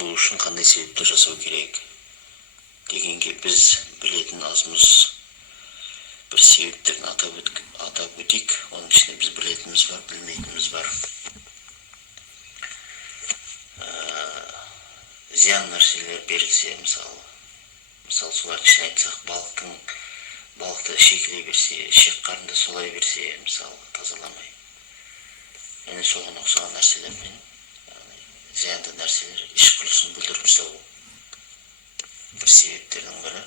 артылу үшін қандай себептер жасау керек дегенге біз білетін азымыз бір себептерін атап өтейік. Оның ішінде біз білетініміз бар, білмейтініміз бар. Зиян нәрселер берілсе, мысалы солардың ішін айтсақ, балықты шекілей берсе, шек қарында солай берсе, мысалы тазаламай. Және соған ұқсаған нәрселермен, зиянды нәрселер іш құрылысын бүлдіріп тастау бір себептердің бірі.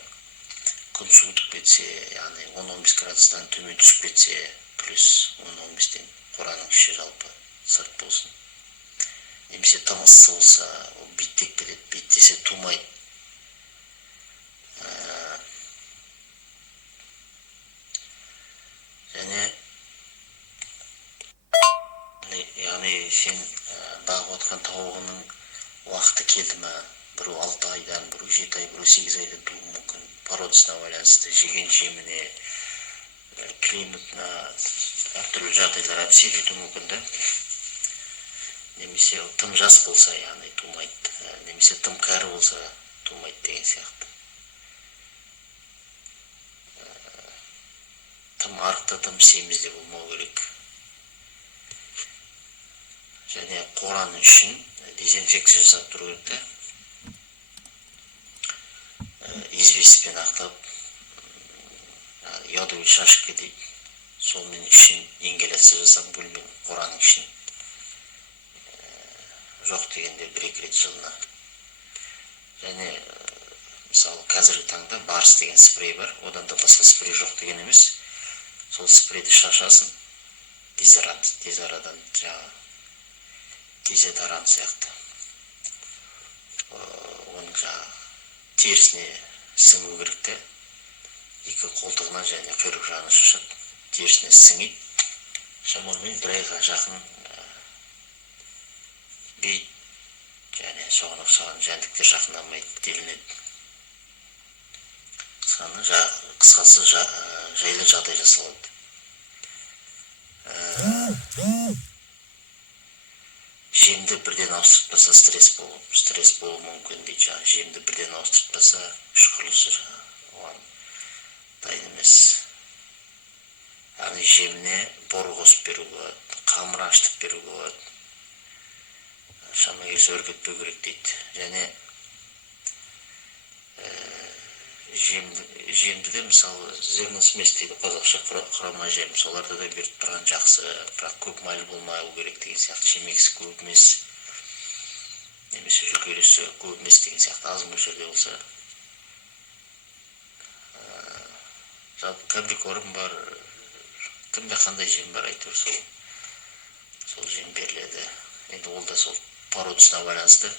Күн суытып кетсе, яғни 10-15 градустан төмен түсіп кетсе, плюс 10-15-тен қораның іші жалпы сырт болсын. Немесе тым ыссы болса, ол биттеп кетеді, биттесе тумайды. Және яғни сен бағып отқан тауығының уақыты келді ме, біреу 6 айдан, біреу 7 ай, біреу 8 айдан тууы мүмкін. Породасына байланысты, жеген жеміне, климатына, әртүрлі жағдайлар әсер етуі мүмкін да. Немесе тым жас болса, яғни тумайды. Немесе тым кәрі болса, тумайды деген сияқты. Тым арықты, тым семізде болмау керек. Және қораның үшін дезинфекция жасап тұру керек та. Известьпен ақтап, ядовый шашка дейді. Сонымен үшін ингаляция жасап бөлмен қораның үшін. Жоқ дегенде 1-2 рет жылына. Және мысалы қазіргі таңда барс деген спрей бар. Одан да басқа спрей жоқ деген емес. Сол спрейді шашасын. Дезарадан жаңа дезодорант сияқты. Оның жаңа терісіне сіңу керек те. 2 қолтығына және құйрық жағына шашады. Терісіне сіңейді. Шамамен 1 айға жақын бейт, және соған ұқсаған жәндіктер жақындамайды делінеді. Қысқасы жайлы жағдай жасалады. Жемді бірден ауыстыртпаса стресс болуы мүмкін дейді. Жемді бірден ауыстыртпаса іш құрылысы оған дайын емес. Яғни жеміне бор қосып беру болады, қамыр ашытып беру болады. Шама келсе өркетпеу керек дейді. Және жемді де мысалы зерносмесь дейді, қазақша құрама жем. Соларды да беріп тұрған жақсы, бірақ көп майлы болмау керек деген сияқты. Шемексі көп емес, немесе жүгересі көп емес деген сияқты. Аз мөлшерде болса. Жалпы кабрикорм бар, кімде қандай жем бар әйтеуір сол жем беріледі. Енді ол да сол породасына байланысты.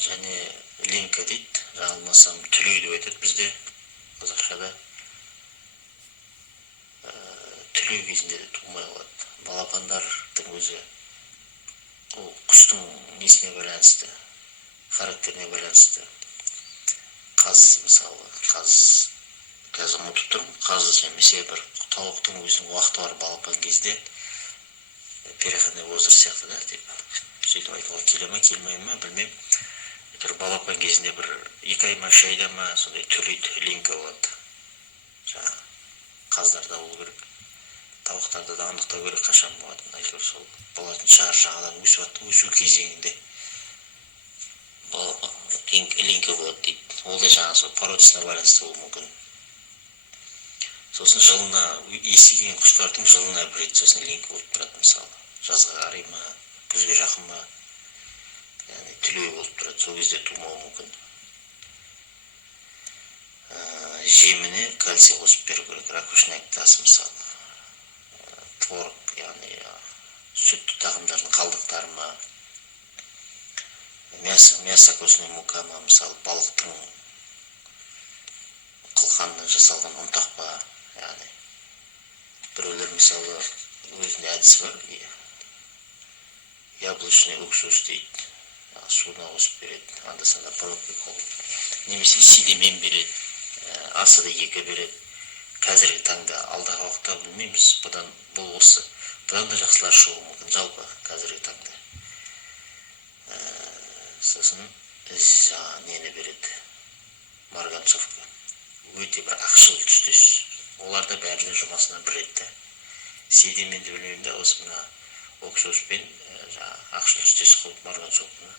Және линка дейді, жаңылмасам түлей деп айтады бізде, қазақшада. Түлей кезінде де тумай қалады. Балапандардың өзі ол құстың несіне байланысты, характеріне байланысты. Қаз, мысалы, қазір ұмытып тұрмын, қаз немесе бір тауықтың өзінің уақыты бар балапан кезде переходной возраст сияқты да, сөйтіп айтуға келе ма, келмей ма, білмеймін. Бір балапан кезінде бір 2 ай ма, 3 айда ма, сондай түлейді, линка болады. Жаңа қаздарда болу керек, тауықтарда да анықтау керек қашан болатын. Әйтеуір сол болатын шығар, жаңадан өсу кезеңінде линка болады дейді. Ол да жаңа сол породасына байланысты болуы мүмкін. Сосын жылына, есейген құстардың жылына бір рет сосын линка болып тұрады, мысалы. Жазға қарай ма, күзге жақын ма, яғни түлей болып тұрады, сол кезде тумауы мүмкін. Жеміне кальций қосып беру керек, ракушечный актаз, мысалы. Творог, яғни сүтті тағамдардың қалдықтары ма, мясо костной мука ма, мысалы, балықтың қылқанынан жасалған ұнтақ па, яғни біреулер мысалы өзінде әдісі бар, яблочный уксус дейді, суына қосып береді, анда-санда прокол, немесе сидемен береді, асыда 2 береді, қазіргі таңда алдағы уақытта білмейміз. Бұдан да жақсылар шығуы мүмкін жалпы қазіргі таңда. Сосын нені береді, Марганцовка. Өте бір ақшыл түстес. Олар да бәріне жұмасына біледі. Сейдеменді білмеймін да, осы мына Оксоспен ақшыл түстес қылып Марганцовканы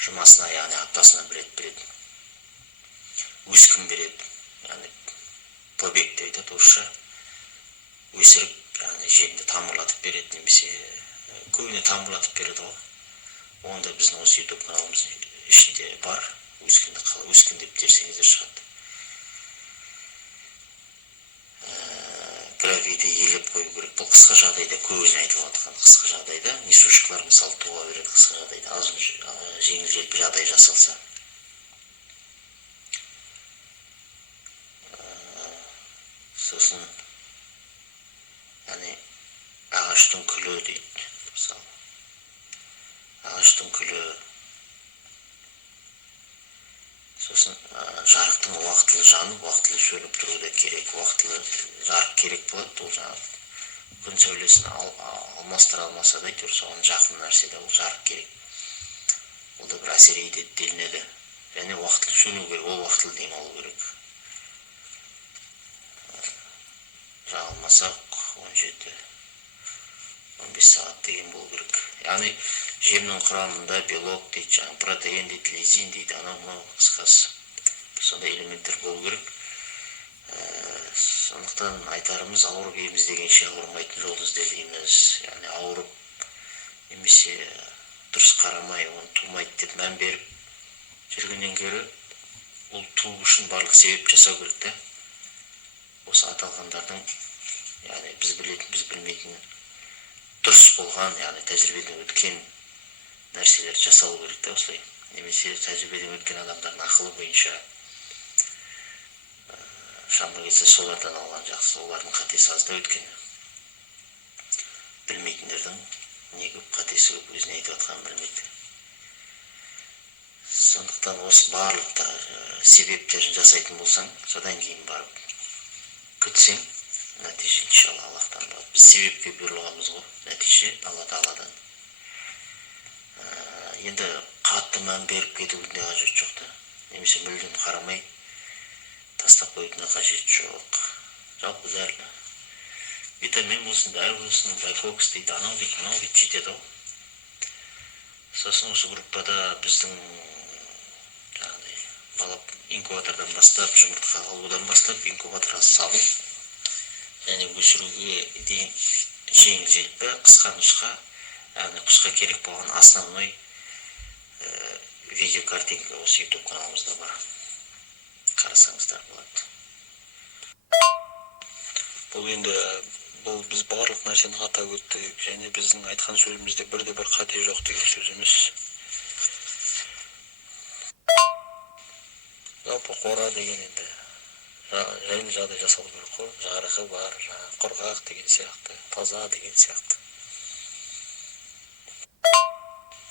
жұмасына, яғни аптасына береді. Өскін береді, яғни побег дейді, орысша. Өсіріп, яғни жерінде тамырлатып береді, немесе көбіне тамырлатып береді ғой. Онда біздің осы YouTube каналымыз ішінде бар. Өскін деп терсеңіздер шығады. Гравийді елеп қою керек. Бұл қысқа жағдайда көбіне айтылып жатқан. Қысқа жағдайда несушкалар мысалы туа береді. Қысқа жағдайда аз жеңіл желпі жағдай жасалса. Сосын яғни ағаштың күлі дейді. Мысалы ағаштың күлі. Сосын жарықтың уақытылы жанып, уақытылы сөніп тұруы да керек. Уақытылы жарық керек болады. Ол жаңағы күн сәулесін алмастыра алмаса да, соған жақын нәрседе ол жарық керек. Ол да бір әсер етеді делінеді. Және уақытылы сөну керек, ол уақытылы демалу керек. Жағылмаса 17-15 сағат деген болу керек. Яғни жемнің құрамында белок дейді, жаңағы протеин дейді, лизин дейді, анау қысқасы. Сондай элементтер болу керек. Сондықтан айтарымыз, ауырып ем іздегенше ауырмайтын жолды ізде дейміз. Яғни ауырып немесе дұрыс қарамай, оны тумайды деп мән беріп жүргеннен гөрі ол туу үшін барлық себеп жасау керек та. Осы аталғандардың, яғни біз білетін, біз білмейтін дұрыс болған, яғни тәжірибеден өткен нәрселер жасалу керек та осылай. Немесе тәжірибеден өткен адамдардың ақылы бойынша шамы келсе солардан алған жақсы. Олардың қатесі аз да өткені. Білмейтіндердің не көп қатесі көп, өзіне айтып жатқанын білмейді. Сондықтан осы барлық себептерін жасайтын болсаң, содан кейін барып күтсең, нәтиже иншалла Аллахтан болады. Біз себепке бұйырылғанбыз ғой, нәтиже Алла Тағаладан. Енді қатты мән беріп кетудің де қажеті жоқ та. Немесе мүлдем қарамай тастап қоюдың қажеті жоқ. Жалпы дәрі. Витамин болсын, дәрі болсын, байфокс дейді, анау дейді, мынау дейді, жетеді ғой. Сосын осы группада біздің балап инкубатордан бастап, жұмыртқа алудан бастап, инкубаторға салып, және өсіруге дейін жеңіл желпі, қысқа нұсқа, яғни құсқа керек болған основной видео картинка осы YouTube каналымызда бар. Қарасаңыздар болады. Бұл біз барлық нәрсені атап өттік, және біздің айтқан сөзімізде бірде-бір қате жоқ деген сөзіміз. Жалпы қора деген енді жайлы жағдай жасалу керек қой. Жарығы бар, құрғақ деген сияқты, таза деген сияқты.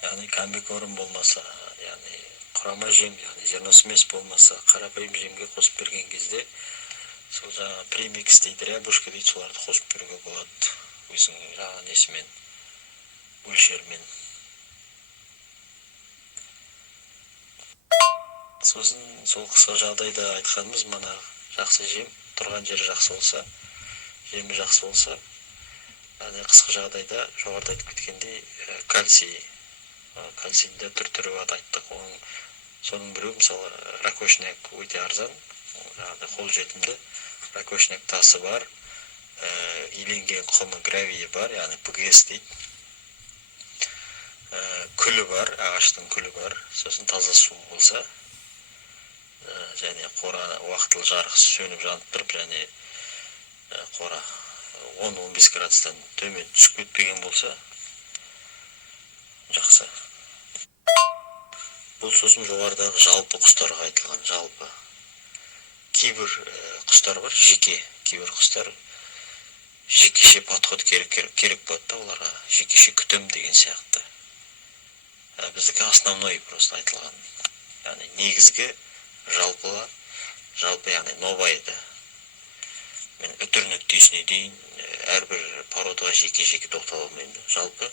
Яғни комбикорм болмаса, яғни құрама жем, яғни зерносмес болмаса, қарапайым жемге қосып берген кезде, сол жаңа премикс дейді, рябушка дейді, соларды қосып беруге болады. Өзің жаңа несімен, мөлшермен. Сосын сол қысқа жағдайда айтқанымыз, мана жақсы жем, тұрған жері жақсы болса, жемі жақсы болса, яғни қысқа жағдайда жоғарыда айтып кеткендей кальцийді түр-түрі бар айттық. Соның біреу мысалы ракошняк өте арзан, жаңағыдай қолжетімді ракошняк тасы бар, иленген құмы гравийі бар, яғни ПГС дейді, күлі бар, ағаштың күлі бар. Сосын таза су болса, және қора уақытылы жарық сөніп жанып тұрып, және қора 10-15 градустан төмен түсіп кетпеген болса, жақсы. Бұл сосын жоғарыдағы жалпы құстарға айтылған, жалпы. Кейбір құстар бар, кейбір құстар жекеше подход керек болады да оларға, жекеше күтім деген сияқты. Біздікі основной просто айтылған. Яғни негізгі жалпы, яғни новайды. мен үтір нүктесіне дейін әрбір породага жеке тоқтала алмаймын. Жалпы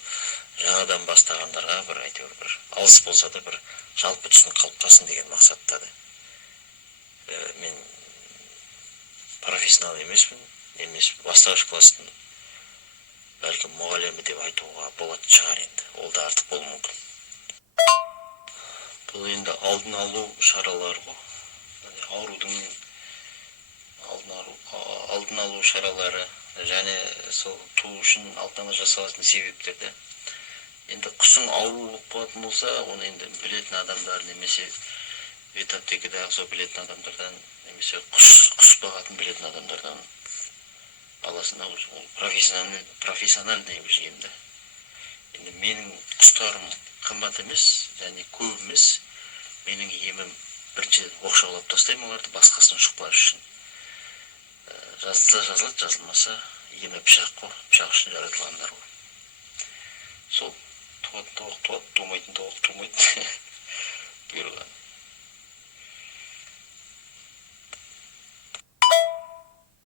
жаңадан бастағандарға бір әйтеуір бір алыс болса да бір жалпы түсінік қалыптасын деген мақсатта да. Мен профессионал емеспін, бастауыш класстың бәлкім мұғалімі деп айтуға болатын шығар енді. Ол да артық болуы мүмкін. Бұл енді алдын алу шаралары ғой. Аурудың алдын алу шаралары және сол туу үшін алдын ала жасалатын себептерді. Енді құсың ауру болып қалатын болса, оны енді білетін адамдар немесе ветаптекадағы сол білетін адамдардан немесе құс бағатын білетін адамдардан аласың. Ол профессиональный уже енді. Енді менің құстарым қымбат емес және көп емес. Менің емім біріншіден оқшаулап тастаймын оларды басқасының шықпас үшін. Жазылса жазылады, жазылмаса емі пышақ қой, пышақ үшін жаратылғандар ғой. Сол туатын тауық туады, тумайтын тауық тумайды.